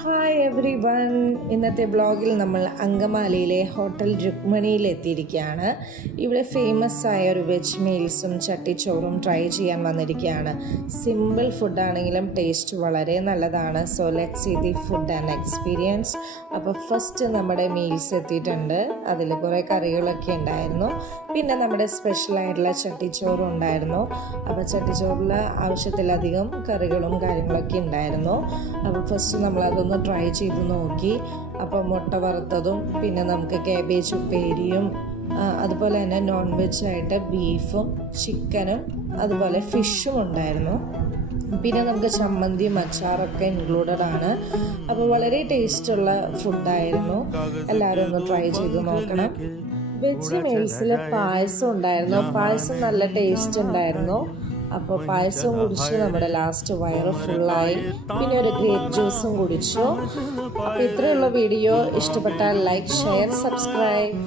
Hi every one. ഇന്നത്തെ ബ്ലോഗിൽ നമ്മൾ അങ്കമാലിയിലെ hotel രുക്മണിയിൽ എത്തിയിരിക്കുകയാണ്. ഇവിടെ ഫേമസ് ആയ ഒരു വെജ് മീൽസും ചട്ടിച്ചോറും ട്രൈ ചെയ്യാൻ വന്നിരിക്കുകയാണ്. സിമ്പിൾ ഫുഡാണെങ്കിലും ടേസ്റ്റ് വളരെ നല്ലതാണ്. So let's see the food and experience. അപ്പോൾ ഫസ്റ്റ് നമ്മുടെ മീൽസ് എത്തിയിട്ടുണ്ട്. അതിൽ കുറേ കറികളൊക്കെ ഉണ്ടായിരുന്നു. പിന്നെ നമ്മുടെ സ്പെഷ്യലായിട്ടുള്ള ചട്ടിച്ചോറും ഉണ്ടായിരുന്നു. അപ്പോൾ ചട്ടിച്ചോറിൽ ആവശ്യത്തിലധികം കറികളും കാര്യങ്ങളൊക്കെ ഉണ്ടായിരുന്നു. അപ്പോൾ ഫസ്റ്റ് നമ്മളതൊന്ന് ട്രൈ ചെയ്ത് നോക്കി. അപ്പോൾ മുട്ട വറുത്തതും പിന്നെ നമുക്ക് കാബേജ് ഉപ്പേരിയും അതുപോലെ തന്നെ നോൺ വെജായിട്ട് ബീഫും ചിക്കനും അതുപോലെ ഫിഷും ഉണ്ടായിരുന്നു. പിന്നെ നമുക്ക് ചമ്മന്തിയും അച്ചാറൊക്കെ ഇൻക്ലൂഡഡ് ആണ്. അപ്പോൾ വളരെ ടേസ്റ്റുള്ള ഫുഡായിരുന്നു. എല്ലാവരും ഒന്ന് ട്രൈ ചെയ്ത് നോക്കണം. വെജ് മീൽസിൽ പായസം ഉണ്ടായിരുന്നു. പായസം നല്ല ടേസ്റ്റ് ഉണ്ടായിരുന്നു. അപ്പോൾ പായസവും കുടിച്ച് നമ്മുടെ ലാസ്റ്റ് വയറ് ഫുള്ളായി. പിന്നെ ഒരു ഗ്രേപ്പ് ജ്യൂസും കുടിച്ചു. അപ്പോൾ ഇത്രയുള്ള വീഡിയോ ഇഷ്ടപ്പെട്ടാൽ ലൈക്ക്, ഷെയർ, സബ്സ്ക്രൈബ്.